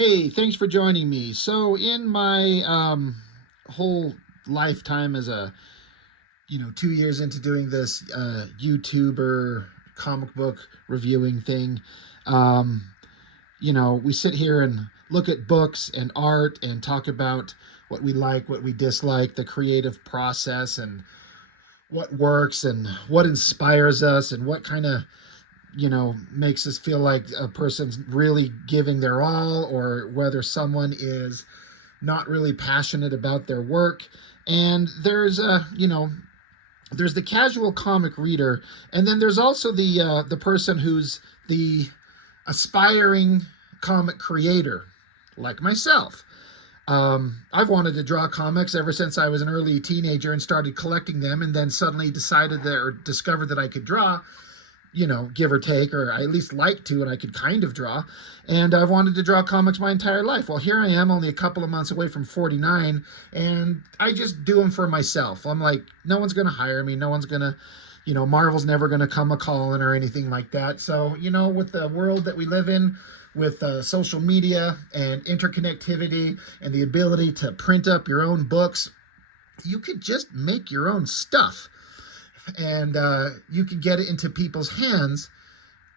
Hey, thanks for joining me. So, in my whole lifetime as a 2 years into doing this YouTuber comic book reviewing thing, um, we sit here and look at books and art and talk about what we like, what we dislike, the creative process, and what works and what inspires us and what kind of makes us feel like a person's really giving their all, or whether someone is not really passionate about their work. And there's the casual comic reader, and then there's also the person who's the aspiring comic creator, like myself. I've wanted to draw comics ever since I was an early teenager and started collecting them, and then suddenly decided that, or discovered that I could draw, give or take, or I at least like to, and I could kind of draw. And I've wanted to draw comics my entire life. Well, here I am, only a couple of months away from 49, and I just do them for myself. I'm like, no one's going to hire me. No one's going to, Marvel's never going to come a calling or anything like that. So, with the world that we live in, with social media and interconnectivity and the ability to print up your own books, you could just make your own stuff, and you can get it into people's hands,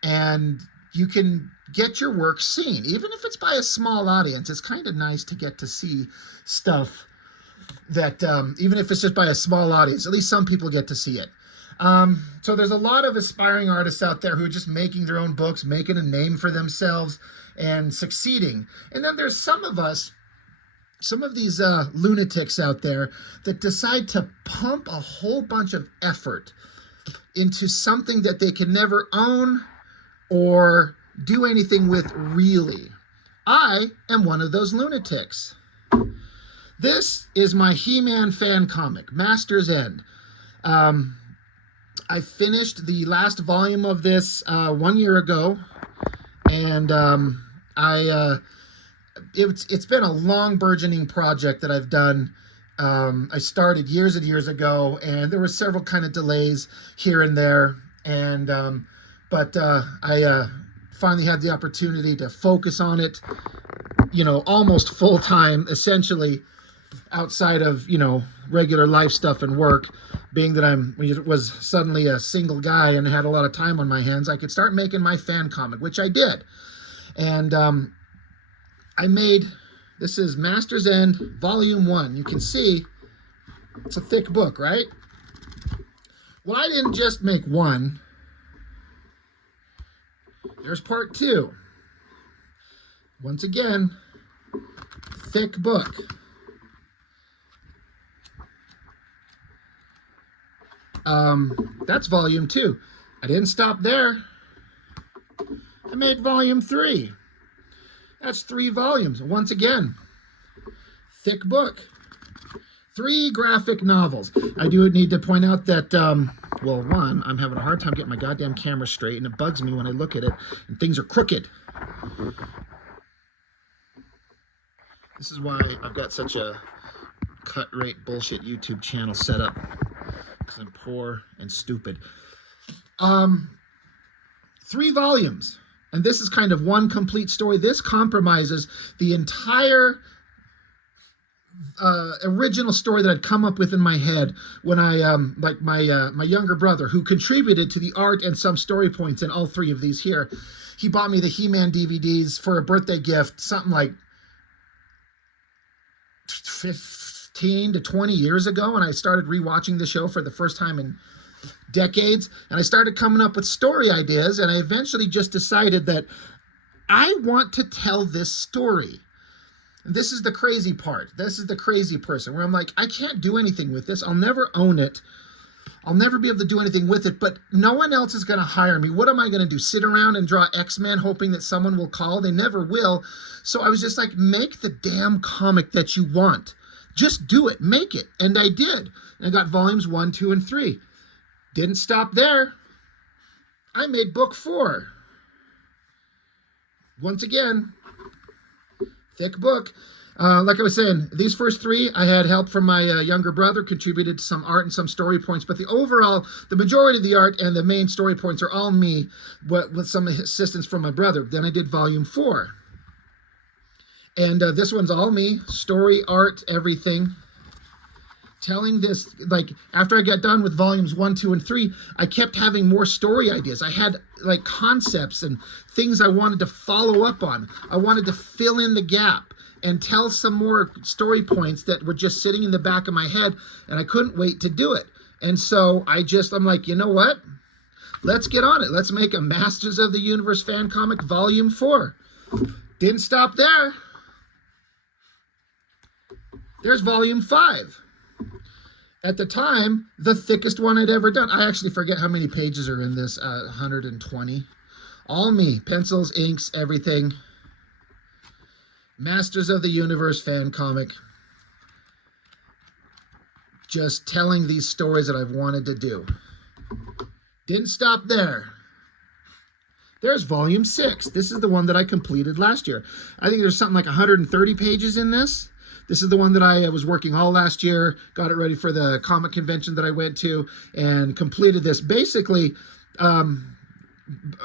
and you can get your work seen, even if it's by a small audience. It's kind of nice to get to see stuff that, even if it's just by a small audience, at least some people get to see it. So there's a lot of aspiring artists out there who are just making their own books, making a name for themselves and succeeding. And then there's some of these lunatics out there that decide to pump a whole bunch of effort into something that they can never own or do anything with, really. I am one of those lunatics. This is my He-Man fan comic, Master's End. I finished the last volume of this 1 year ago, and it's been a long burgeoning project that I've done. I started years and years ago, and there were several kind of delays here and there, and but I finally had the opportunity to focus on it, almost full time, essentially, outside of regular life stuff and work. Being that was suddenly a single guy and had a lot of time on my hands, I could start making my fan comic, which I did. And I made, this is Master's End Volume 1. You can see it's a thick book, right? Well, I didn't just make one. There's part 2. Once again, thick book. That's Volume 2. I didn't stop there. I made Volume 3. That's 3 volumes. Once again, thick book. 3 graphic novels. I do need to point out that, well, one, I'm having a hard time getting my goddamn camera straight, and it bugs me when I look at it, and things are crooked. This is why I've got such a cut-rate bullshit YouTube channel set up, because I'm poor and stupid. 3 volumes. And this is kind of one complete story. This compromises the entire original story that I'd come up with in my head when I, like my younger brother, who contributed to the art and some story points in all 3 of these here. He bought me the He-Man DVDs for a birthday gift, something like 15 to 20 years ago, and I started rewatching the show for the first time in decades, and I started coming up with story ideas, and I eventually just decided that I want to tell this story. And this is the crazy part. This is the crazy person, where I'm like, I can't do anything with this. I'll never own it. I'll never be able to do anything with it, but no one else is going to hire me. What am I going to do? Sit around and draw X-Men hoping that someone will call? They never will. So I was just like, make the damn comic that you want. Just do it. Make it. And I did. And I got volumes 1, 2, and 3. Didn't stop there. I made book 4. Once again, thick book. Like I was saying, these first 3, I had help from my younger brother, contributed to some art and some story points, but the majority of the art and the main story points are all me, with some assistance from my brother. Then I did volume 4. And this one's all me, story, art, everything. Telling this, like, after I got done with volumes 1, 2, and 3, I kept having more story ideas. I had like concepts and things I wanted to follow up on. I wanted to fill in the gap and tell some more story points that were just sitting in the back of my head, and I couldn't wait to do it. And so I'm like, you know what? Let's get on it. Let's make a Masters of the Universe fan comic volume 4. Didn't stop there. There's volume 5. At the time, the thickest one I'd ever done. I actually forget how many pages are in this, 120. All me, pencils, inks, everything. Masters of the Universe fan comic. Just telling these stories that I've wanted to do. Didn't stop there. There's volume 6. This is the one that I completed last year. I think there's something like 130 pages in this. This is the one that I was working all last year, got it ready for the comic convention that I went to, and completed this basically,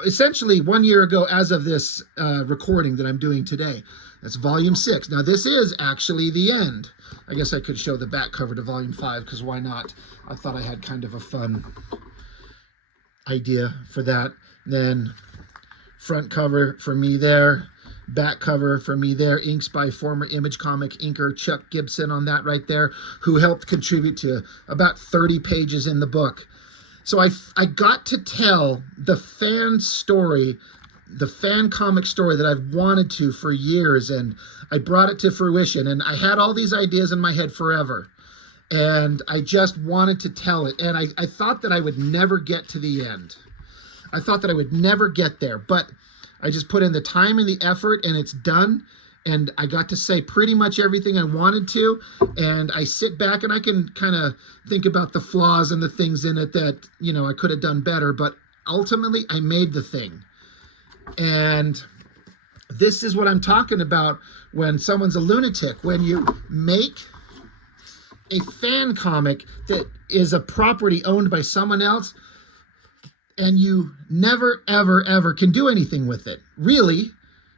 essentially 1 year ago as of this recording that I'm doing today. That's volume 6. Now this is actually the end. I guess I could show the back cover to volume 5, because why not? I thought I had kind of a fun idea for that. Then front cover for me there. Back cover for me there, inks by former Image Comic inker Chuck Gibson on that right there, who helped contribute to about 30 pages in the book. So I got to tell the fan story, the fan comic story that I've wanted to for years, and I brought it to fruition, and I had all these ideas in my head forever, and I just wanted to tell it, and I thought that I would never get to the end. I thought that I would never get there, but I just put in the time and the effort, and it's done. And I got to say pretty much everything I wanted to. And I sit back and I can kind of think about the flaws and the things in it that, you know, I could have done better. But ultimately, I made the thing. And this is what I'm talking about when someone's a lunatic. When you make a fan comic that is a property owned by someone else, and you never, ever, ever can do anything with it. Really,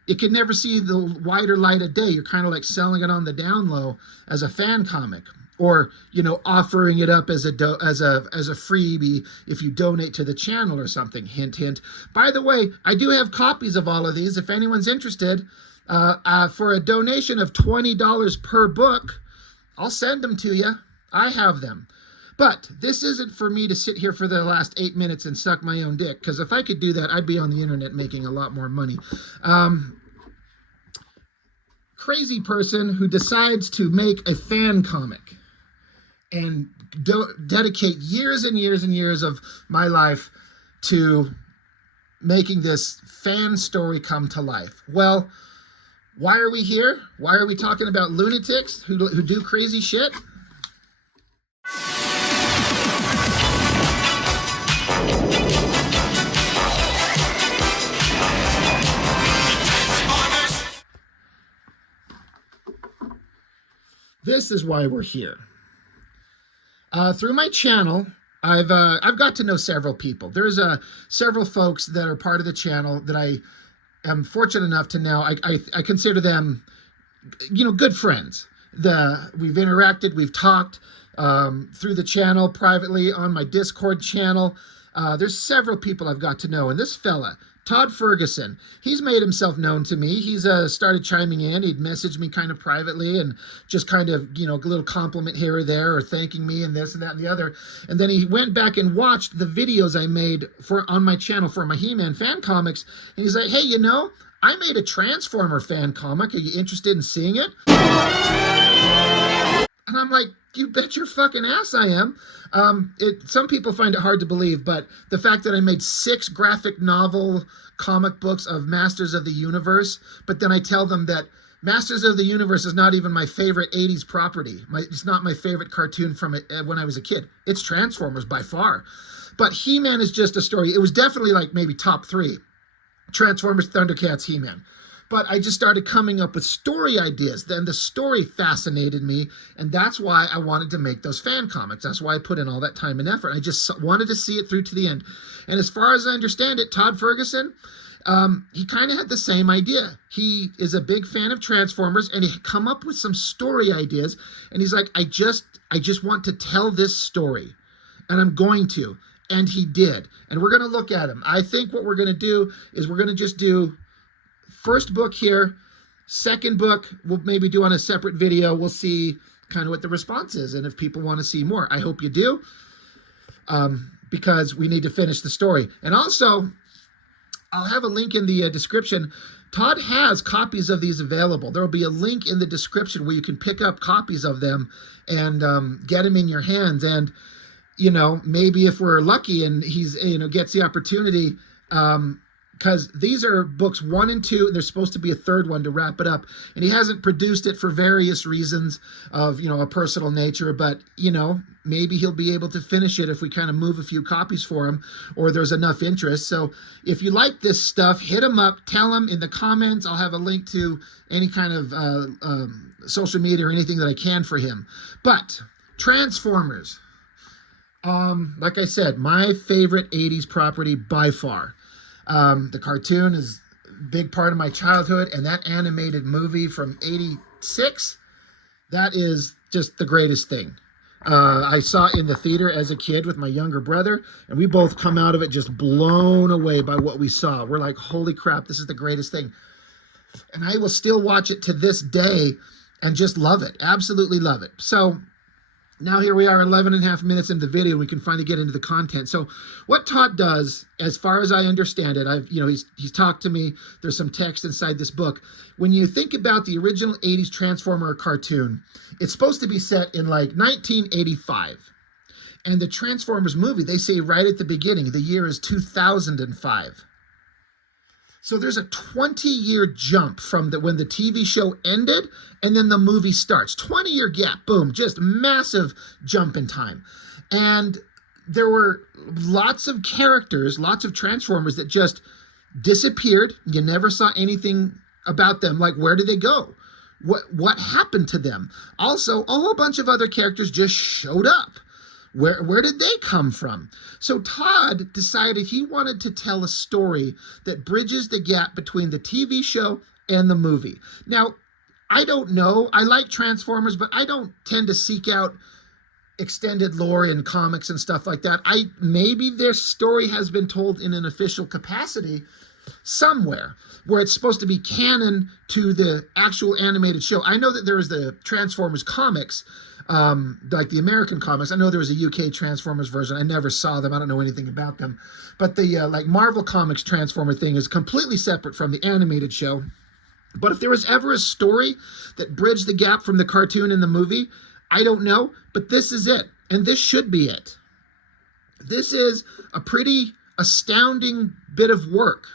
it can never see the wider light of day. You're kind of like selling it on the down low as a fan comic, or, you know, offering it up as a freebie if you donate to the channel or something. Hint, hint. By the way, I do have copies of all of these. If anyone's interested, for a donation of $20 per book, I'll send them to you. I have them. But this isn't for me to sit here for the last 8 minutes and suck my own dick, because if I could do that, I'd be on the internet making a lot more money. Crazy person who decides to make a fan comic and dedicate years and years and years of my life to making this fan story come to life. Well, why are we here? Why are we talking about lunatics who do crazy shit? This is why we're here. Through my channel, I've got to know several people. There's several folks that are part of the channel that I am fortunate enough to now. I consider them, you know, good friends. We've interacted, we've talked through the channel, privately on my Discord channel. There's several people I've got to know, and this fella, Todd Ferguson, he's made himself known to me. He's started chiming in. He'd messaged me kind of privately and just kind of, you know, a little compliment here or there, or thanking me and this and that and the other. And then he went back and watched the videos I made on my channel for my He-Man fan comics. And he's like, hey, you know, I made a Transformer fan comic. Are you interested in seeing it? And I'm like, you bet your fucking ass I am. Some people find it hard to believe, but the fact that I made 6 graphic novel comic books of Masters of the Universe, but then I tell them that Masters of the Universe is not even my favorite 80s property. It's not my favorite cartoon from when I was a kid. It's Transformers by far. But He-Man is just a story. It was definitely like maybe top 3. Transformers, Thundercats, He-Man. But I just started coming up with story ideas. Then the story fascinated me, and that's why I wanted to make those fan comics. That's why I put in all that time and effort. I just wanted to see it through to the end. And as far as I understand it, Todd Ferguson He kind of had the same idea. He is a big fan of Transformers, and he come up with some story ideas. And he's like, I just want to tell this story, and I'm going to. And he did. And we're going to look at him. I think what we're going to do is we're going to just do first book here, second book we'll maybe do on a separate video. We'll see kind of what the response is, and if people want to see more. I hope you do, because we need to finish the story. And also, I'll have a link in the description. Todd has copies of these available. There will be a link in the description where you can pick up copies of them and get them in your hands. And, you know, maybe if we're lucky and he's, you know, gets the opportunity, because these are books 1 and 2, and there's supposed to be a third one to wrap it up. And he hasn't produced it for various reasons of, you know, a personal nature, but, you know, maybe he'll be able to finish it if we kind of move a few copies for him, or there's enough interest. So if you like this stuff, hit him up, tell him in the comments. I'll have a link to any kind of social media or anything that I can for him. But Transformers, like I said, my favorite 80s property by far. The cartoon is a big part of my childhood, and that animated movie from '86, that is just the greatest thing. I saw it in the theater as a kid with my younger brother, and we both come out of it just blown away by what we saw. We're like, holy crap, this is the greatest thing. And I will still watch it to this day and just love it, absolutely love it. So now here we are 11 and a half minutes into the video, and we can finally get into the content. So what Todd does, as far as I understand it, he's talked to me, there's some text inside this book. When you think about the original 80s Transformer cartoon, it's supposed to be set in like 1985. And the Transformers movie, they say right at the beginning, the year is 2005. So there's a 20-year jump from when the TV show ended and then the movie starts. 20-year gap, boom, just massive jump in time. And there were lots of characters, lots of Transformers that just disappeared. You never saw anything about them. Like, where did they go? What happened to them? Also, a whole bunch of other characters just showed up. Where did they come from? So Todd decided he wanted to tell a story that bridges the gap between the TV show and the movie. Now, I don't know. I like Transformers, but I don't tend to seek out extended lore in comics and stuff like that. Maybe their story has been told in an official capacity somewhere where it's supposed to be canon to the actual animated show. I know that there is the Transformers comics, like the American comics. I know there was a UK Transformers version. I never saw them. I don't know anything about them. But the like Marvel Comics Transformer thing is completely separate from the animated show. But if there was ever a story that bridged the gap from the cartoon and the movie, I don't know. But this is it. And this should be it. This is a pretty astounding bit of work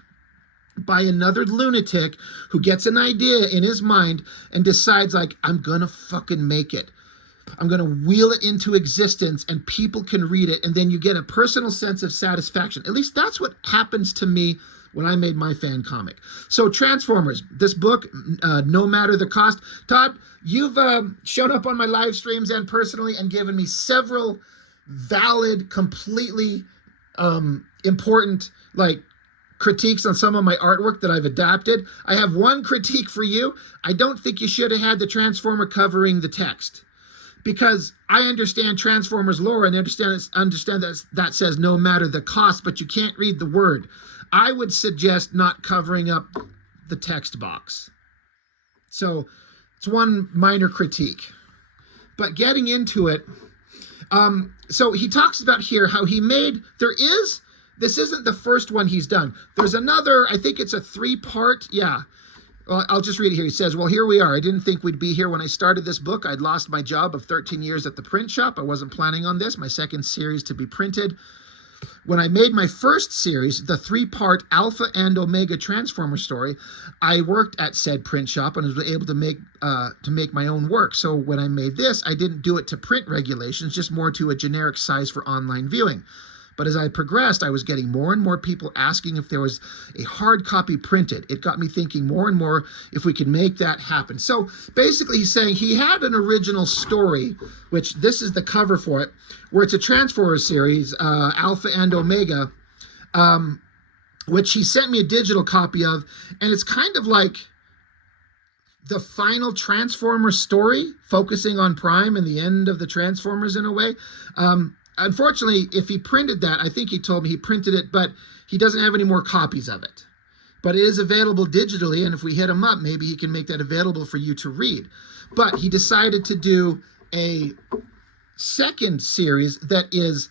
by another lunatic who gets an idea in his mind and decides, like, I'm gonna fucking make it. I'm going to wheel it into existence and people can read it, and then you get a personal sense of satisfaction. At least that's what happens to me when I made my fan comic. So Transformers, this book, no matter the cost. Todd, you've shown up on my live streams and personally and given me several valid, completely important, like, critiques on some of my artwork that I've adapted. I have one critique for you. I don't think you should have had the Transformer covering the text, because I understand Transformers lore and understand that says no matter the cost, but you can't read the word. I would suggest not covering up the text box. So it's one minor critique. But getting into it, so he talks about here how he made, this isn't the first one he's done. There's another, I think it's a 3-part, yeah. Well, I'll just read it here. He says, well, here we are. I didn't think we'd be here when I started this book. I'd lost my job of 13 years at the print shop. I wasn't planning on this, my second series to be printed. When I made my first series, the 3-part Alpha and Omega Transformer story, I worked at said print shop and was able to make my own work. So when I made this, I didn't do it to print regulations, just more to a generic size for online viewing. But as I progressed, I was getting more and more people asking if there was a hard copy printed. It got me thinking more and more if we could make that happen. So basically he's saying he had an original story, which this is the cover for it, where it's a Transformers series, Alpha and Omega. which he sent me a digital copy of, and it's kind of like the final Transformers story, focusing on Prime and the end of the Transformers in a way. Unfortunately, if he printed that, I think he told me he printed it, but he doesn't have any more copies of it. But it is available digitally, and if we hit him up, maybe he can make that available for you to read. But he decided to do a second series that is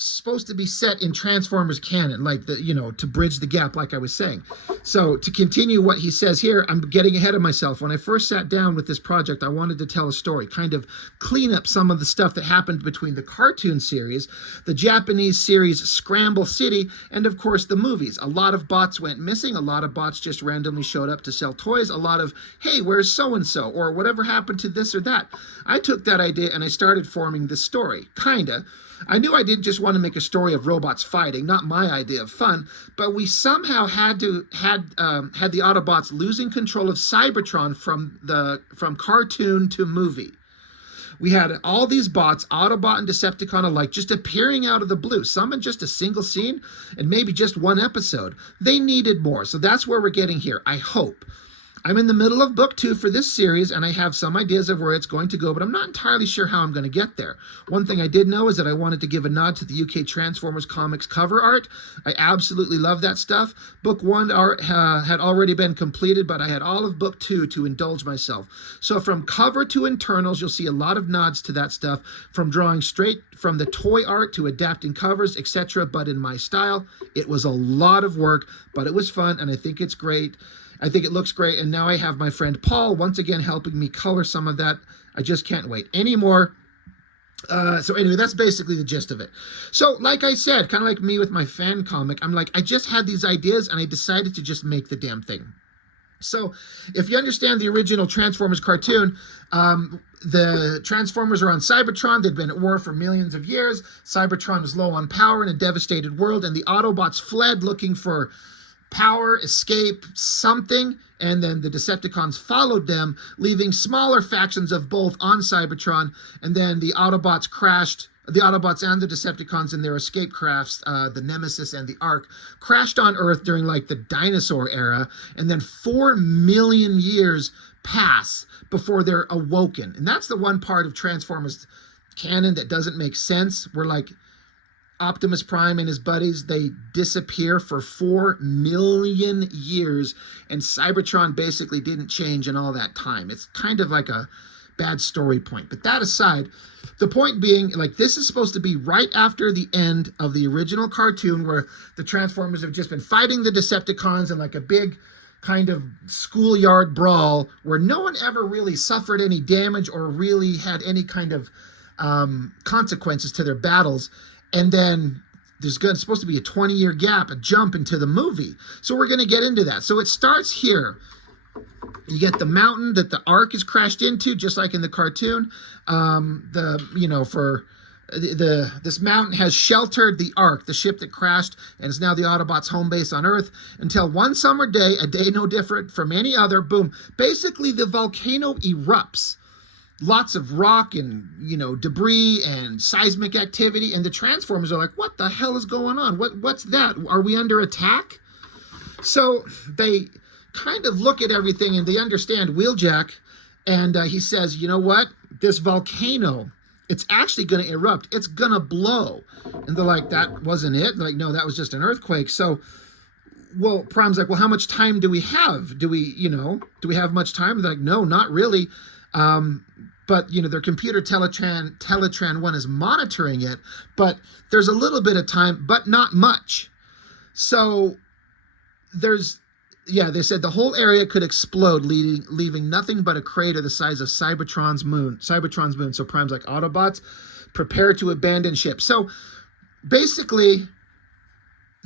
supposed to be set in Transformers canon, like to bridge the gap, like I was saying. So to continue what he says here, I'm getting ahead of myself. When I first sat down with this project, I wanted to tell a story, kind of clean up some of the stuff that happened between the cartoon series, the Japanese series Scramble City, and of course the movies. A lot of bots went missing. A lot of bots just randomly showed up to sell toys. A lot of, hey, where's so-and-so? Or whatever happened to this or that. I took that idea and I started forming this story, kinda. I knew I didn't just want to make a story of robots fighting, not my idea of fun, but we somehow had the Autobots losing control of Cybertron from cartoon to movie. We had all these bots, Autobot and Decepticon alike, just appearing out of the blue. Some in just a single scene and maybe just one episode. They needed more, so that's where we're getting here, I hope. I'm in the middle of book 2 for this series, and I have some ideas of where it's going to go, but I'm not entirely sure how I'm going to get there. One thing I did know is that I wanted to give a nod to the UK Transformers comics cover art. I absolutely love that stuff. Book 1 art had already been completed, but I had all of book 2 to indulge myself. So from cover to internals, you'll see a lot of nods to that stuff, from drawing straight from the toy art to adapting covers, etc., but in my style. It was a lot of work, but it was fun, and I think it's great. I think it looks great, and now I have my friend Paul once again helping me color some of that. I just can't wait anymore. So anyway, that's basically the gist of it. So like I said, kind of like me with my fan comic, I'm like, I just had these ideas and I decided to just make the damn thing. So if you understand the original Transformers cartoon, the Transformers are on Cybertron. They'd been at war for millions of years. Cybertron was low on power in a devastated world, and the Autobots fled looking for power, escape, something, and then the Decepticons followed them, leaving smaller factions of both on Cybertron, and then the Autobots crashed. The Autobots and the Decepticons in their escape crafts, the Nemesis and the Ark, crashed on Earth during like the dinosaur era, and then 4 million years pass before they're awoken. And that's the one part of Transformers canon that doesn't make sense. We're like, Optimus Prime and his buddies, they disappear for 4 million years, and Cybertron basically didn't change in all that time. It's kind of like a bad story point. But that aside, the point being, like, this is supposed to be right after the end of the original cartoon, where the Transformers have just been fighting the Decepticons in like a big kind of schoolyard brawl where no one ever really suffered any damage or really had any kind of consequences to their battles. And then there's supposed to be a 20-year gap, a jump into the movie. So we're going to get into that. So it starts here. You get the mountain that the Ark is crashed into, just like in the cartoon. This mountain has sheltered the Ark, the ship that crashed, and is now the Autobots' home base on Earth, until one summer day, a day no different from any other, boom, basically the volcano erupts. Lots of rock and, debris and seismic activity. And the Transformers are like, what the hell is going on? What's that? Are we under attack? So they kind of look at everything and they understand Wheeljack. And he says, you know what? This volcano, it's actually going to erupt. It's going to blow. And they're like, that wasn't it? They're like, no, that was just an earthquake. So, well, Prime's like, well, how much time do we have? Do we have much time? They're like, no, not really. But, their computer Teletran 1 is monitoring it, but there's a little bit of time, but not much. So they said the whole area could explode, leaving nothing but a crater the size of Cybertron's moon. So Prime's like, Autobots, prepare to abandon ship. So basically,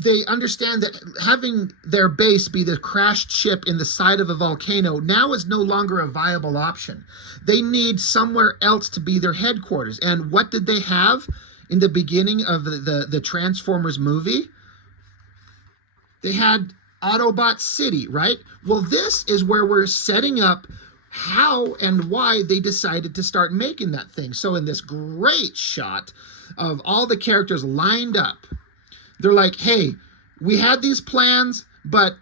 they understand that having their base be the crashed ship in the side of a volcano now is no longer a viable option. They need somewhere else to be their headquarters. And what did they have in the beginning of the Transformers movie? They had Autobot City, right? Well, this is where we're setting up how and why they decided to start making that thing. So in this great shot of all the characters lined up, they're like, hey, we had these plans, but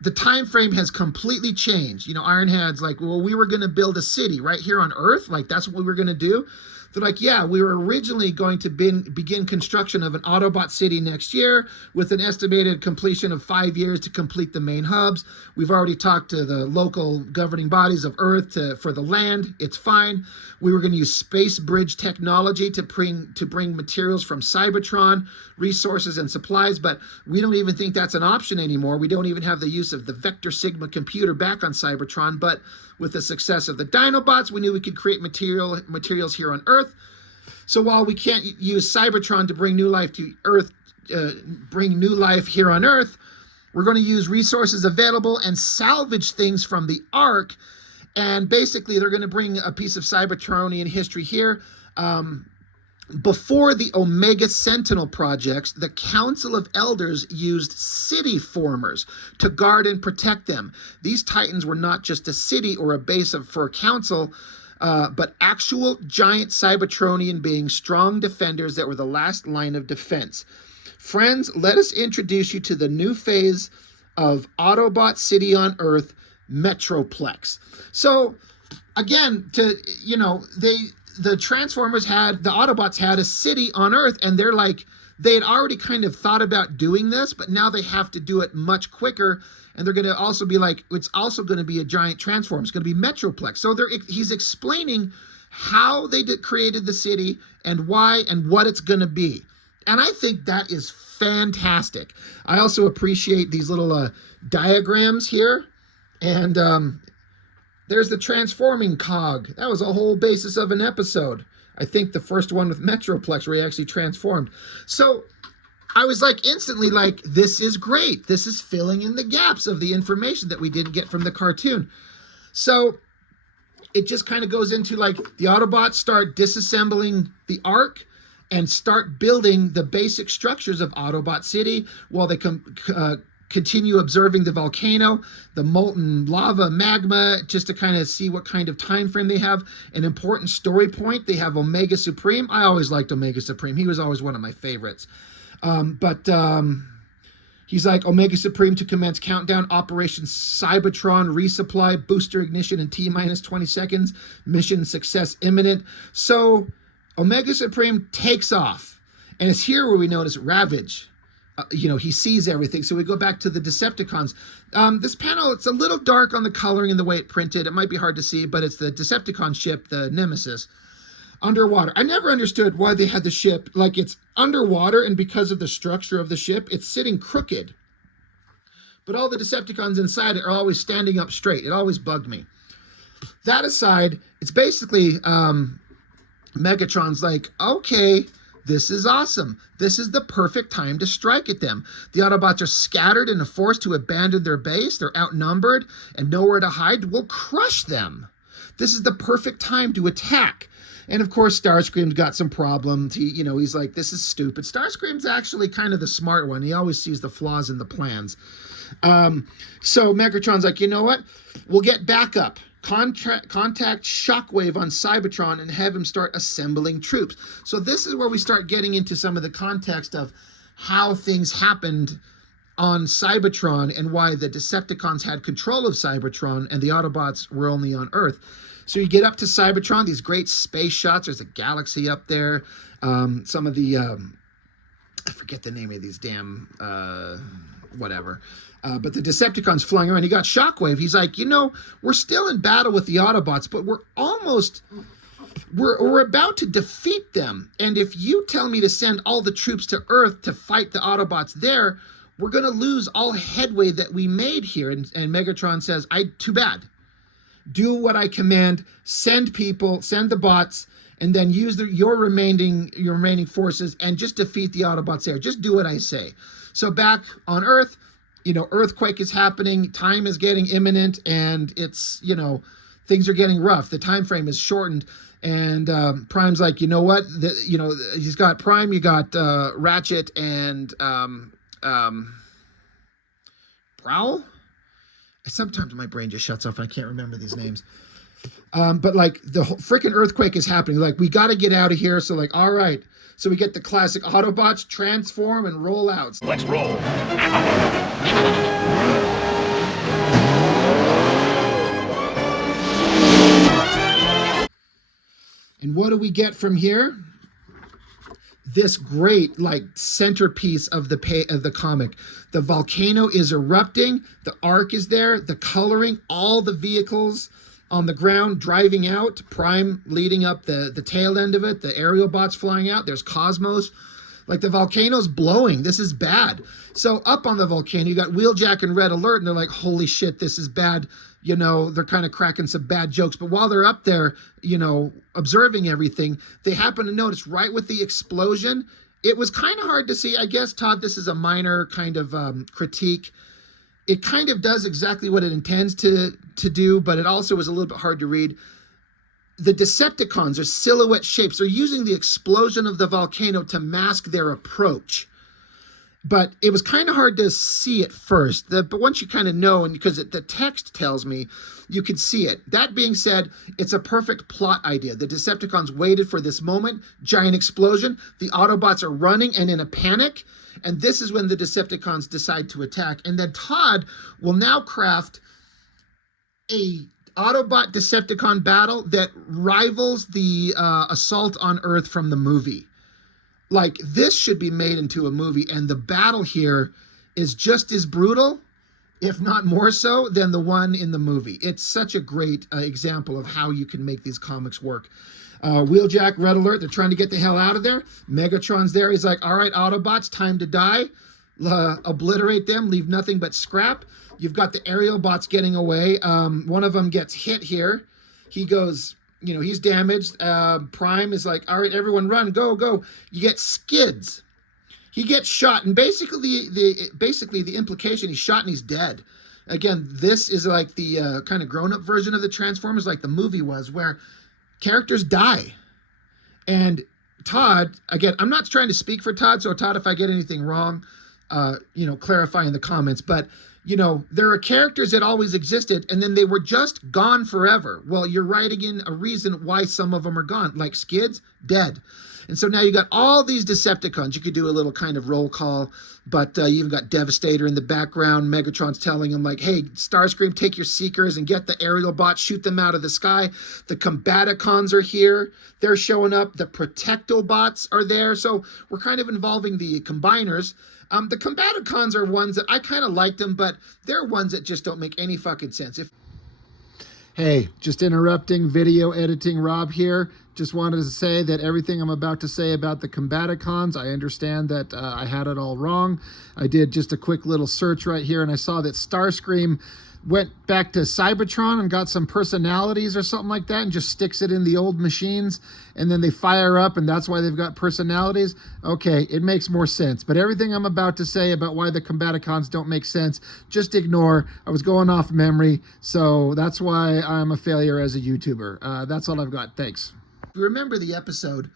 the time frame has completely changed. You know, Ironhead's like, well, we were going to build a city right here on Earth. Like, that's what we were going to do. They're like, yeah, we were originally going to begin construction of an Autobot city next year with an estimated completion of 5 years to complete the main hubs. We've already talked to the local governing bodies of Earth for the land. It's fine. We were going to use space bridge technology to bring materials from Cybertron, resources and supplies, but we don't even think that's an option anymore. We don't even have the use of the Vector Sigma computer back on Cybertron, but with the success of the Dinobots, we knew we could create materials here on Earth. So while we can't use Cybertron to bring new life to Earth, bring new life here on Earth, we're going to use resources available and salvage things from the Ark. And basically, they're going to bring a piece of Cybertronian history here. Before the Omega Sentinel projects, the Council of Elders used city formers to guard and protect them. These Titans were not just a city or a base for a council, but actual giant Cybertronian beings, strong defenders that were the last line of defense. Friends, let us introduce you to the new phase of Autobot City on Earth, Metroplex. So, again, the Transformers the Autobots had a city on Earth, and they're like, they had already kind of thought about doing this, but now they have to do it much quicker, and they're going to also be like, it's also going to be a giant transform. It's going to be Metroplex. So he's explaining how they created the city and why and what it's going to be. And I think that is fantastic. I also appreciate these little diagrams here. And there's the transforming cog. That was a whole basis of an episode. I think the first one with Metroplex where he actually transformed. So I was like instantly like, this is great. This is filling in the gaps of the information that we didn't get from the cartoon. So it just kind of goes into like the Autobots start disassembling the Ark and start building the basic structures of Autobot City while they continue observing the volcano, the molten lava, magma, just to kind of see what kind of time frame they have. An important story point, they have Omega Supreme. I always liked Omega Supreme. He was always one of my favorites. He's like, Omega Supreme to commence countdown, Operation Cybertron resupply, booster ignition in T-minus 20 seconds, mission success imminent. So Omega Supreme takes off, and it's here where we notice Ravage. He sees everything. So we go back to the Decepticons. This panel, it's a little dark on the coloring and the way it printed. It might be hard to see, but it's the Decepticon ship, the Nemesis, underwater. I never understood why they had the ship, like it's underwater, and because of the structure of the ship, it's sitting crooked. But all the Decepticons inside it are always standing up straight. It always bugged me. That aside, it's basically Megatron's like, okay, this is awesome. This is the perfect time to strike at them. The Autobots are scattered and are forced to abandon their base. They're outnumbered and nowhere to hide. We'll crush them. This is the perfect time to attack. And of course, Starscream's got some problems. He's like, this is stupid. Starscream's actually kind of the smart one. He always sees the flaws in the plans. So Megatron's like, you know what? We'll get backup. Contact Shockwave on Cybertron and have him start assembling troops. So this is where we start getting into some of the context of how things happened on Cybertron and why the Decepticons had control of Cybertron and the Autobots were only on Earth. So you get up to Cybertron, these great space shots. There's a galaxy up there. Some of the, I forget the name of these damn, whatever. But the Decepticons flying around. He got Shockwave. He's like, we're still in battle with the Autobots, but we're about to defeat them. And if you tell me to send all the troops to Earth to fight the Autobots there, we're going to lose all headway that we made here. And Megatron says, too bad. Do what I command. Send people, send the bots, and then use your remaining forces and just defeat the Autobots there. Just do what I say. So back on Earth, earthquake is happening, time is getting imminent, and it's, things are getting rough. The time frame is shortened, and Prime's like, you know what? He's got Prime, you got Ratchet, and Prowl? Sometimes my brain just shuts off and I can't remember these names. But like the whole freaking earthquake is happening. Like, we got to get out of here. So like, all right, So we get the classic Autobots transform and roll out. Let's roll. And what do we get from here? This great like centerpiece of the comic. The volcano is erupting, the Ark is there, the coloring, all the vehicles on the ground driving out, Prime leading up the tail end of it, the aerial bots flying out, there's Cosmos. Like the volcano's blowing. This is bad. So up on the volcano, you got Wheeljack and Red Alert, and they're like, holy shit, this is bad. You know, they're kind of cracking some bad jokes. But while they're up there, you know, observing everything, they happen to notice right with the explosion, it was kind of hard to see. I guess, Todd, this is a minor kind of critique. It kind of does exactly what it intends to do, but it also was a little bit hard to read. The Decepticons are silhouette shapes. They're using the explosion of the volcano to mask their approach. But it was kind of hard to see at first. But once you kind of know, and because the text tells me, you can see it. That being said, it's a perfect plot idea. The Decepticons waited for this moment, giant explosion. The Autobots are running and in a panic. And this is when the Decepticons decide to attack. And then Todd will now craft a Autobot Decepticon battle that rivals the assault on Earth from the movie. Like, this should be made into a movie, and the battle here is just as brutal, if not more so, than the one in the movie. It's such a great example of how you can make these comics work. Wheeljack, Red Alert, they're trying to get the hell out of there. Megatron's there. He's like, all right, Autobots, time to die. Obliterate them, leave nothing but scrap. You've got the aerial bots getting away. One of them gets hit here. He goes, you know, he's damaged. Prime is like, all right, everyone run, go, go. You get Skids. He gets shot, and basically the implication, he's shot and he's dead. Again, this is like the kind of grown-up version of the Transformers, like the movie was, where characters die. And Todd, again, I'm not trying to speak for Todd, so Todd, if I get anything wrong, you know, clarify in the comments, but you know, there are characters that always existed and then they were just gone forever. Well, you're writing in a reason why some of them are gone, like Skids, dead. And so now you got all these Decepticons. You could do a little kind of roll call, but you even got Devastator in the background. Megatron's telling him like, hey, Starscream, take your Seekers and get the aerial bots, shoot them out of the sky. The Combaticons are here. They're showing up. The Protectobots are there. So we're kind of involving the Combiners. The Combaticons are ones that I kind of like them, but they're ones that just don't make any fucking sense. Hey, just interrupting video editing, Rob here. Just wanted to say that everything I'm about to say about the Combaticons, I understand that I had it all wrong. I did just a quick little search right here, and I saw that Starscream went back to Cybertron and got some personalities or something like that and just sticks it in the old machines and then they fire up and that's why they've got personalities. Okay, it makes more sense. But everything I'm about to say about why the Combaticons don't make sense, just ignore. I was going off memory, so that's why I'm a failure as a YouTuber. That's all I've got. Thanks. If you remember the episode,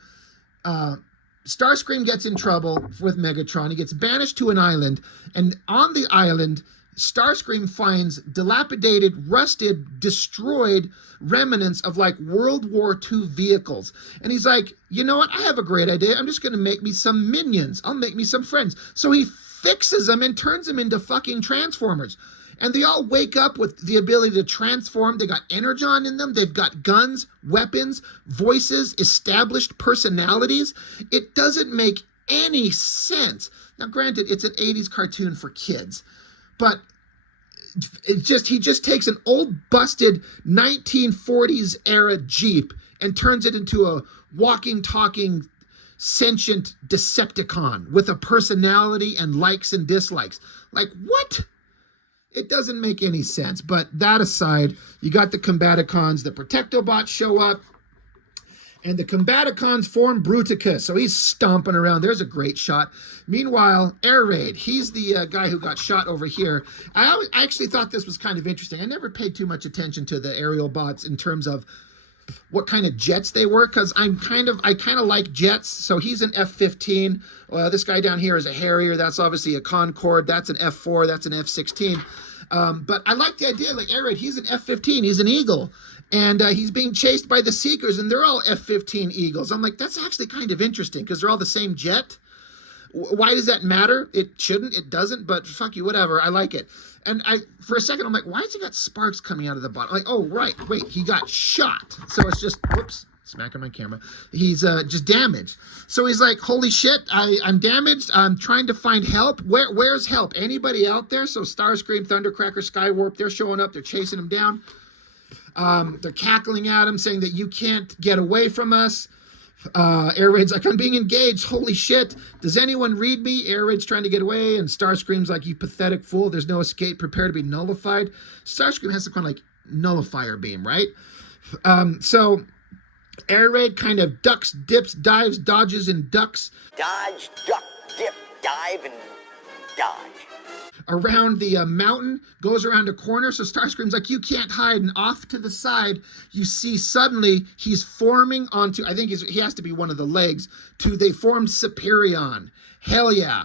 Starscream gets in trouble with Megatron. He gets banished to an island, and on the island, Starscream finds dilapidated, rusted, destroyed remnants of like World War II vehicles. And he's like, you know what? I have a great idea. I'm just going to make me some minions. I'll make me some friends. So he fixes them and turns them into fucking Transformers. And they all wake up with the ability to transform. They got Energon in them. They've got guns, weapons, voices, established personalities. It doesn't make any sense. Now, granted, it's an 80s cartoon for kids. But he just takes an old busted 1940s era Jeep and turns it into a walking, talking, sentient Decepticon with a personality and likes and dislikes. Like, what? It doesn't make any sense. But that aside, you got the Combaticons, the Protectobots show up, and the Combaticons form Bruticus. So he's stomping around. There's a great shot. Meanwhile, Air Raid, he's the guy who got shot over here. I actually thought this was kind of interesting. I never paid too much attention to the aerial bots in terms of what kind of jets they were, because I kind of like jets. So he's an F-15. This guy down here is a Harrier. That's obviously a Concorde. That's an F-4. That's an F-16. But I like the idea, like Air Raid, he's an F-15, he's an Eagle, and he's being chased by the Seekers, and they're all F-15 Eagles. I'm like, that's actually kind of interesting because they're all the same jet. Why does that matter? It shouldn't, it doesn't, but fuck you, whatever. I like it. And for a second, I'm like, why has he got sparks coming out of the bottom? Like, oh, right, wait, he got shot. So it's just, whoops, smacking my camera. He's just damaged. So he's like, holy shit, I'm damaged. I'm trying to find help. Where's help? Anybody out there? So Starscream, Thundercracker, Skywarp, they're showing up. They're chasing him down. They're cackling at him, saying that you can't get away from us. Air Raid's like, I'm being engaged. Holy shit. Does anyone read me? Air Raid's trying to get away, and Starscream's like, you pathetic fool. There's no escape. Prepare to be nullified. Starscream has some kind of like nullifier beam, right? So Air Raid kind of ducks, dips, dives, dodges, and ducks. Dodge, duck, dip, dive, and dodge. Around the mountain, goes around a corner. So Starscream's like, you can't hide. And off to the side, you see suddenly he's forming onto, I think he has to be one of the legs, they formed Superion. Hell yeah.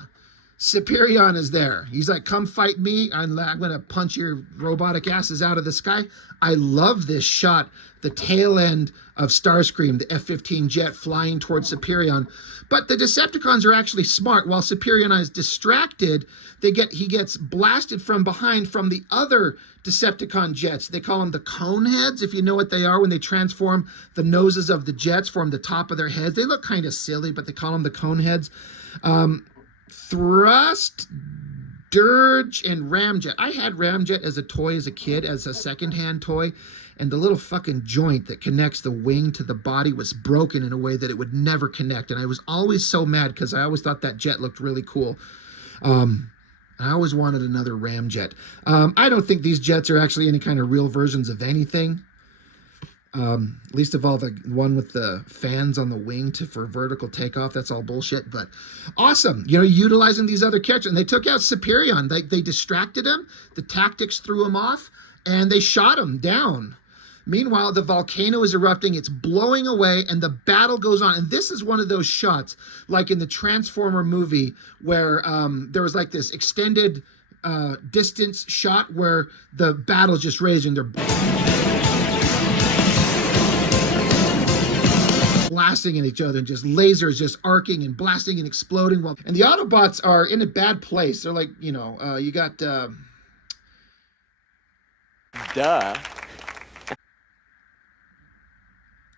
Superion is there. He's like, come fight me. I'm going to punch your robotic asses out of the sky. I love this shot. The tail end of Starscream, the F-15 jet flying towards Superion. But the Decepticons are actually smart. While Superion is distracted, he gets blasted from behind from the other Decepticon jets. They call them the Coneheads, if you know what they are. When they transform the noses of the jets, form the top of their heads. They look kind of silly, but they call them the Coneheads. Thrust, Dirge, and Ramjet. I had Ramjet as a toy as a kid, as a secondhand toy, and the little fucking joint that connects the wing to the body was broken in a way that it would never connect, and I was always so mad because I always thought that jet looked really cool. I always wanted another Ramjet. I don't think these jets are actually any kind of real versions of anything. Least of all the one with the fans on the wing for vertical takeoff. That's all bullshit, but awesome. You know, utilizing these other characters. And they took out Superion. They distracted him. The tactics threw him off, and they shot him down. Meanwhile, the volcano is erupting. It's blowing away, and the battle goes on. And this is one of those shots, like in the Transformer movie, where there was like this extended distance shot where the battle's just raging. They're blasting at each other, and just lasers just arcing and blasting and exploding. And the Autobots are in a bad place. They're like, you know, you got... Duh.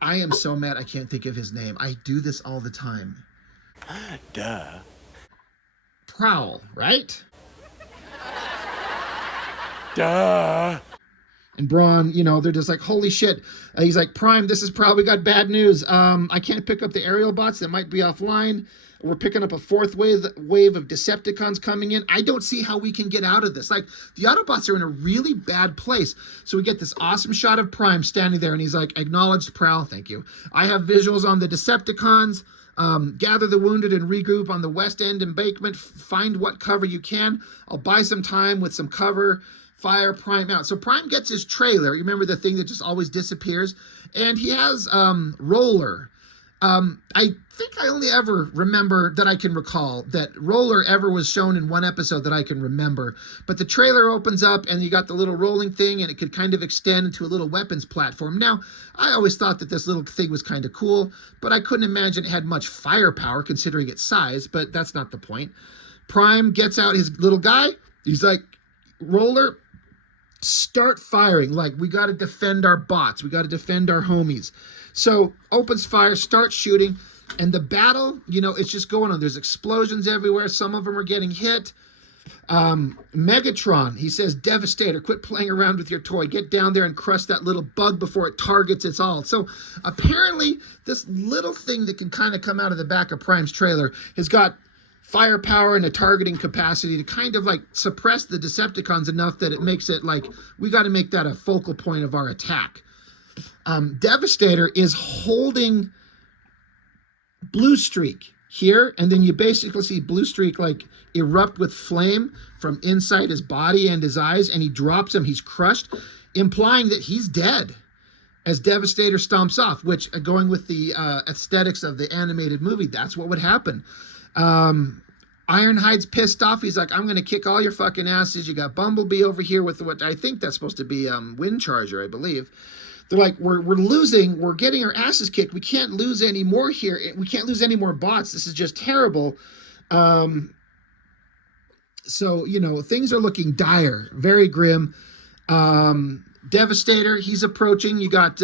I am so mad I can't think of his name. I do this all the time. Duh. Prowl, right? Duh. And Brawn, you know, they're just like, holy shit. He's like, Prime, this has probably got bad news. I can't pick up the aerial bots that might be offline. We're picking up a fourth wave of Decepticons coming in. I don't see how we can get out of this. Like, the Autobots are in a really bad place. So we get this awesome shot of Prime standing there, and he's like, acknowledged, Prowl, thank you. I have visuals on the Decepticons. Gather the wounded and regroup on the west end embankment. Find what cover you can. I'll buy some time with some cover. Fire Prime out. So Prime gets his trailer. You remember the thing that just always disappears? And he has Roller. I think I only ever remember that I can recall that Roller ever was shown in one episode that I can remember. But the trailer opens up and you got the little rolling thing, and it could kind of extend into a little weapons platform. Now, I always thought that this little thing was kind of cool, but I couldn't imagine it had much firepower considering its size, but that's not the point. Prime gets out his little guy. He's like, Roller, start firing. Like, we got to defend our bots. We got to defend our homies. So opens fire, starts shooting, and the battle, you know, it's just going on. There's explosions everywhere. Some of them are getting hit. Megatron, he says, Devastator, quit playing around with your toy. Get down there and crush that little bug before it targets its all. So apparently this little thing that can kind of come out of the back of Prime's trailer has got firepower and a targeting capacity to kind of like suppress the Decepticons enough that it makes it like, we got to make that a focal point of our attack. Devastator is holding Blue Streak here, and then you basically see Blue Streak like erupt with flame from inside his body and his eyes, and he drops him. He's crushed, implying that he's dead as Devastator stomps off, which, going with the aesthetics of the animated movie, that's what would happen. Ironhide's pissed off. He's like, I'm going to kick all your fucking asses. You got Bumblebee over here with what I think that's supposed to be Wind Charger, I believe. They're like, we're losing. We're getting our asses kicked. We can't lose any more here. We can't lose any more bots. This is just terrible. So, you know, things are looking dire, very grim. Devastator, he's approaching. You got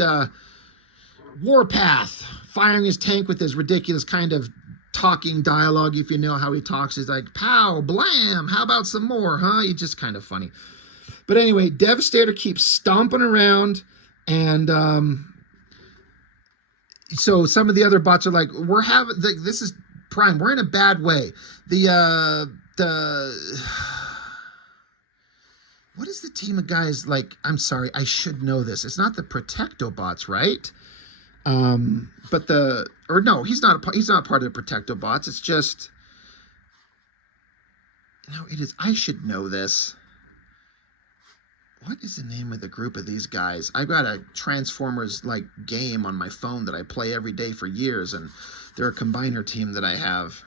Warpath firing his tank with his ridiculous kind of talking dialogue. If you know how he talks, he's like, pow, blam, how about some more, huh? He's just kind of funny. But anyway, Devastator keeps stomping around, and so some of the other bots are like, this is Prime, we're in a bad way. What is the team of guys like? I'm sorry, I should know this. It's not the Protectobots, right? No, he's not part of the Protectobots. It's just, no, it is. I should know this. What is the name of the group of these guys? I've got a Transformers like game on my phone that I play every day for years, and they're a combiner team that I have.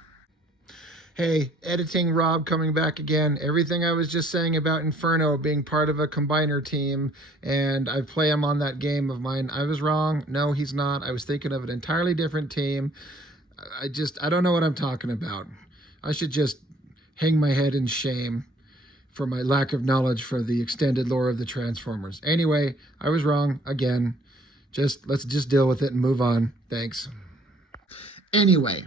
Hey, editing Rob coming back again. Everything I was just saying about Inferno being part of a combiner team, and I play him on that game of mine, I was wrong. No, he's not. I was thinking of an entirely different team. I don't know what I'm talking about. I should just hang my head in shame for my lack of knowledge for the extended lore of the Transformers. Anyway, I was wrong again. Let's just deal with it and move on. Thanks. Anyway,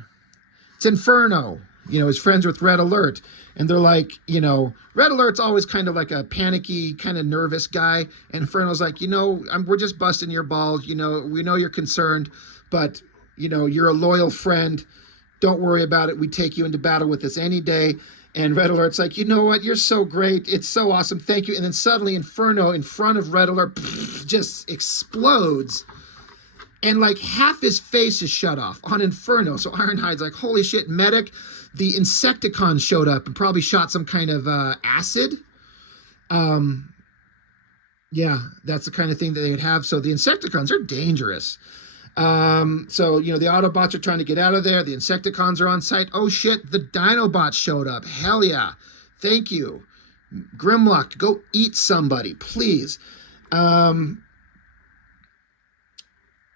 it's Inferno. You know, he's friends with Red Alert, and they're like, you know, Red Alert's always kind of like a panicky, kind of nervous guy, and Inferno's like, you know, we're just busting your balls, you know, we know you're concerned, but, you know, you're a loyal friend, don't worry about it, we take you into battle with us any day. And Red Alert's like, you know what, you're so great, it's so awesome, thank you. And then suddenly Inferno in front of Red Alert just explodes, and like half his face is shut off on Inferno. So Ironhide's like, holy shit, medic. The Insecticons showed up and probably shot some kind of acid. Yeah, that's the kind of thing that they would have. So the Insecticons are dangerous. So, you know, the Autobots are trying to get out of there. The Insecticons are on site. Oh shit, the Dinobots showed up. Hell yeah. Thank you. Grimlock, go eat somebody, please.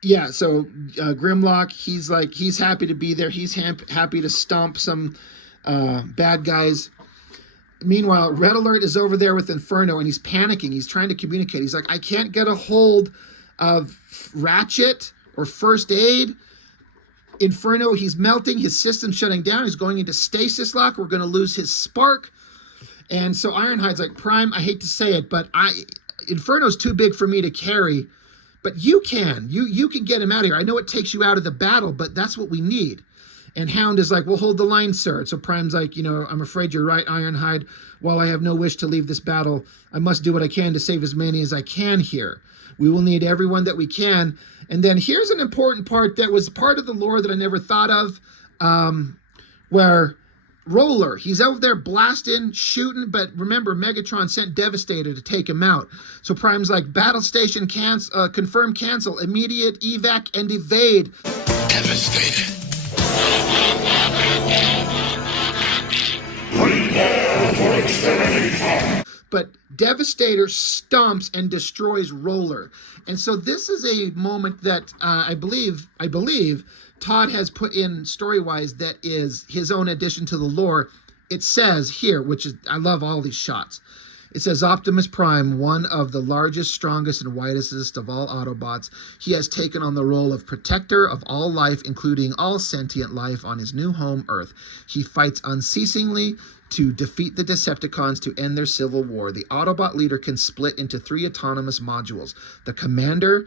Yeah, so Grimlock, he's happy to be there. He's happy to stomp some bad guys. Meanwhile, Red Alert is over there with Inferno, and he's panicking. He's trying to communicate. He's like, I can't get a hold of Ratchet or First Aid. Inferno, he's melting. His system's shutting down. He's going into stasis lock. We're going to lose his spark. And so Ironhide's like, Prime, I hate to say it, but Inferno's too big for me to carry. But you can get him out of here. I know it takes you out of the battle, but that's what we need. And Hound is like, well, hold the line, sir. So Prime's like, you know, I'm afraid you're right, Ironhide. While I have no wish to leave this battle, I must do what I can to save as many as I can here. We will need everyone that we can. And then here's an important part that was part of the lore that I never thought of, where Roller, he's out there blasting, shooting, but remember, Megatron sent Devastator to take him out. So Prime's like, battle station confirm cancel, immediate evac and evade. Devastator. Prepare for extermination. But Devastator stomps and destroys Roller. And so this is a moment that I believe Todd has put in story-wise that is his own addition to the lore. It says here, which is, I love all these shots. It says, Optimus Prime, one of the largest, strongest, and widest of all Autobots. He has taken on the role of protector of all life, including all sentient life on his new home, Earth. He fights unceasingly to defeat the Decepticons to end their civil war. The Autobot leader can split into 3 autonomous modules. The Commander,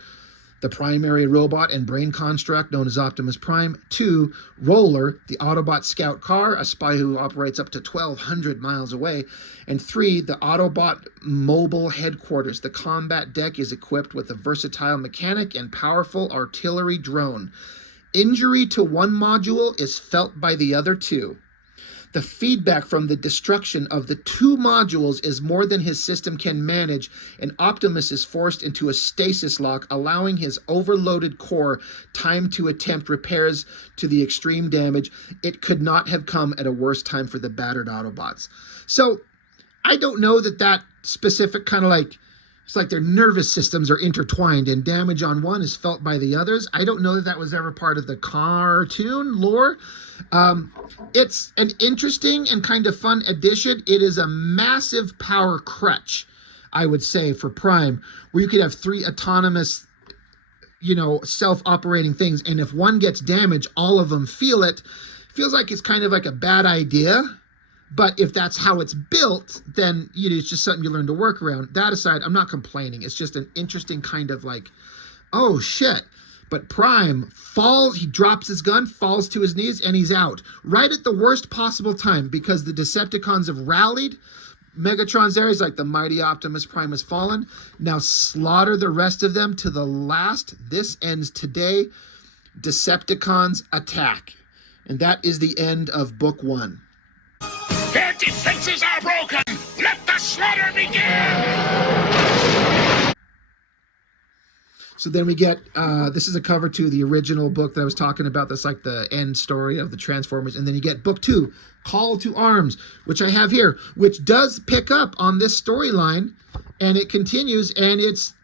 the primary robot and brain construct known as Optimus Prime. 2, Roller, the Autobot scout car, a spy who operates up to 1,200 miles away. And 3, the Autobot mobile headquarters. The combat deck is equipped with a versatile mechanic and powerful artillery drone. Injury to one module is felt by the other 2. The feedback from the destruction of the two modules is more than his system can manage, and Optimus is forced into a stasis lock, allowing his overloaded core time to attempt repairs to the extreme damage. It could not have come at a worse time for the battered Autobots. So I don't know that specific kind of like, it's like their nervous systems are intertwined and damage on one is felt by the others. I don't know that was ever part of the cartoon lore. It's an interesting and kind of fun addition. It is a massive power crutch, I would say, for Prime, where you could have 3 autonomous, self-operating things. And if one gets damaged, all of them feel it. Feels like it's kind of like a bad idea. But if that's how it's built, then it's just something you learn to work around. That aside, I'm not complaining. It's just an interesting kind of like, oh shit. But Prime falls, he drops his gun, falls to his knees, and he's out. Right at the worst possible time, because the Decepticons have rallied. Megatron's there, he's like, the mighty Optimus Prime has fallen. Now slaughter the rest of them to the last. This ends today. Decepticons attack. And that is the end of book 1. Their defenses are broken! Let the slaughter begin! So then we get, this is a cover to the original book that I was talking about. That's like the end story of the Transformers. And then you get book 2, Call to Arms, which I have here, which does pick up on this storyline. And it continues, and it's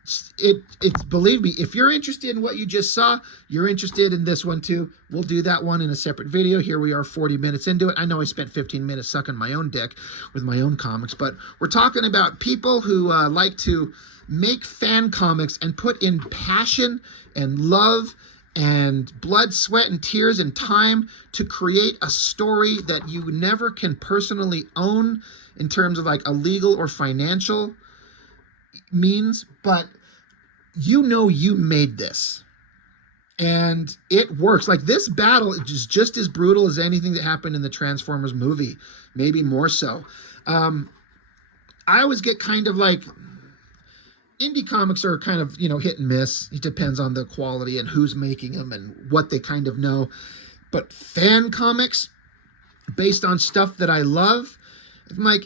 believe me, if you're interested in what you just saw, you're interested in this one too. We'll do that one in a separate video. Here we are 40 minutes into it. I know I spent 15 minutes sucking my own dick with my own comics, but we're talking about people who like to make fan comics and put in passion and love and blood, sweat, and tears and time to create a story that you never can personally own in terms of like a legal or financial means, but you made this and it works. Like this battle is just as brutal as anything that happened in the Transformers movie, maybe more so. I always get kind of like, indie comics are kind of, hit and miss. It depends on the quality and who's making them and what they kind of know. But fan comics based on stuff that I love, I'm like,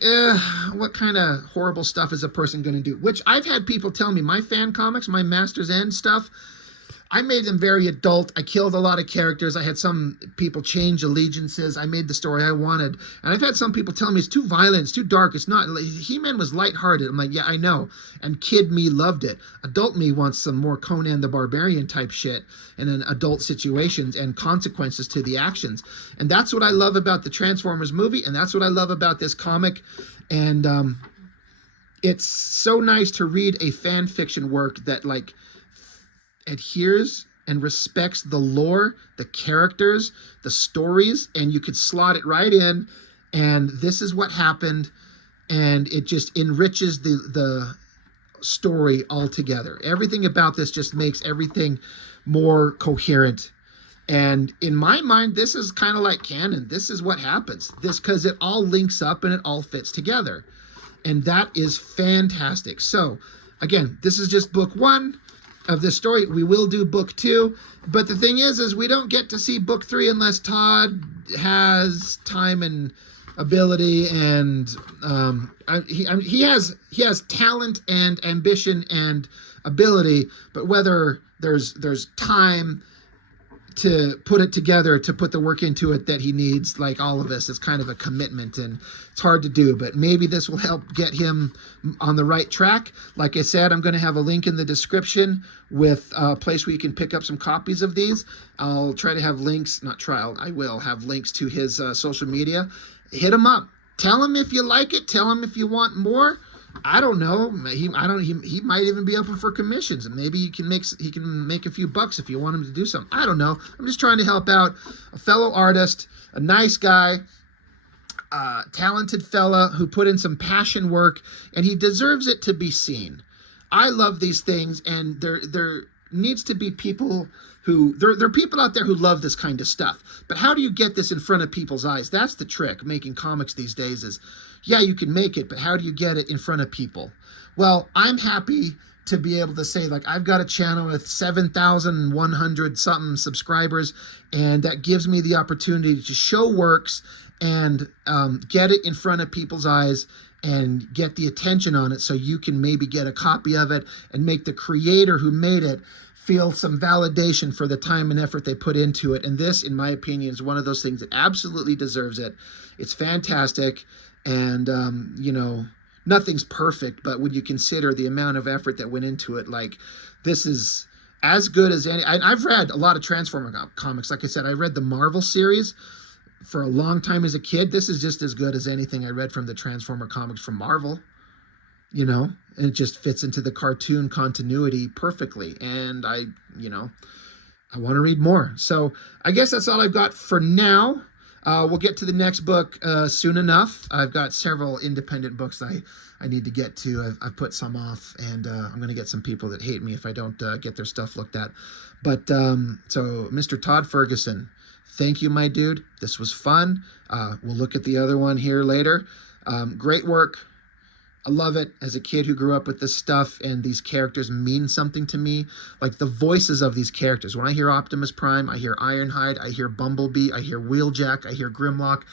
what kind of horrible stuff is a person going to do? Which I've had people tell me, my fan comics, my Master's End stuff, I made them very adult. I killed a lot of characters. I had some people change allegiances. I made the story I wanted. And I've had some people tell me it's too violent, it's too dark, it's not. He-Man was lighthearted. I'm like, yeah, I know. And kid me loved it. Adult me wants some more Conan the Barbarian type shit and in adult situations and consequences to the actions. And that's what I love about the Transformers movie, and that's what I love about this comic. And it's so nice to read a fan fiction work that like adheres and respects the lore, the characters, the stories, and you could slot it right in, and this is what happened, and it just enriches the story altogether. Everything about this just makes everything more coherent. And in my mind, this is kind of like canon. This is what happens. This, because it all links up and it all fits together. And that is fantastic. So again, this is just book 1 of this story. We will do book 2, but the thing is we don't get to see book 3 unless Todd has time and ability, and he has talent and ambition and ability, but whether there's time to put it together, to put the work into it that he needs, like all of us, it's kind of a commitment, and it's hard to do, but maybe this will help get him on the right track. Like I said, I'm going to have a link in the description with a place where you can pick up some copies of these. I'll try to have links, I will have links to his social media. Hit him up. Tell him if you like it. Tell him if you want more. I don't know. He might even be open for commissions, and maybe he can make a few bucks if you want him to do something. I don't know. I'm just trying to help out a fellow artist, a nice guy, talented fella who put in some passion work, and he deserves it to be seen. I love these things, and there needs to be people who there are people out there who love this kind of stuff. But how do you get this in front of people's eyes? That's the trick making comics these days is, yeah, you can make it, but how do you get it in front of people? Well, I'm happy to be able to say, like, I've got a channel with 7,100 something subscribers, and that gives me the opportunity to show works and get it in front of people's eyes and get the attention on it so you can maybe get a copy of it and make the creator who made it feel some validation for the time and effort they put into it. And this, in my opinion, is one of those things that absolutely deserves it. It's fantastic. And, nothing's perfect, but when you consider the amount of effort that went into it, like, this is as good as any. I've read a lot of Transformer comics. Like I said, I read the Marvel series for a long time as a kid. This is just as good as anything I read from the Transformer comics from Marvel, and it just fits into the cartoon continuity perfectly. And I want to read more. So I guess that's all I've got for now. We'll get to the next book soon enough. I've got several independent books I need to get to. I've put some off, and I'm going to get some people that hate me if I don't get their stuff looked at. But so Mr. Todd Ferguson, thank you, my dude. This was fun. We'll look at the other one here later. Great work. I love it. As a kid who grew up with this stuff, and these characters mean something to me, like the voices of these characters. When I hear Optimus Prime, I hear Ironhide, I hear Bumblebee, I hear Wheeljack, I hear Grimlock.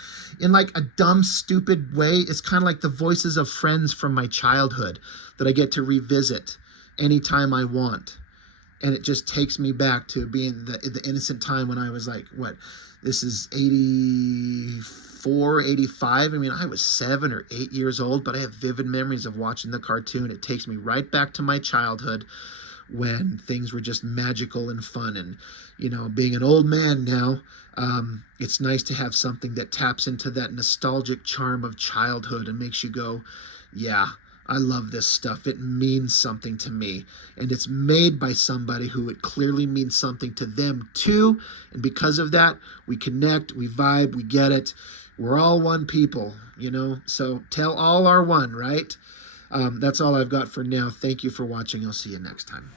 In like a dumb, stupid way, it's kind of like the voices of friends from my childhood that I get to revisit anytime I want. And it just takes me back to being the innocent time when I was like, this is 84, 85. I mean, I was 7 or 8 years old, but I have vivid memories of watching the cartoon. It takes me right back to my childhood when things were just magical and fun. And, being an old man now, it's nice to have something that taps into that nostalgic charm of childhood and makes you go, yeah, I love this stuff. It means something to me. And it's made by somebody who it clearly means something to them too. And because of that, we connect, we vibe, we get it. We're all one people, So tell all are one, right? That's all I've got for now. Thank you for watching. I'll see you next time.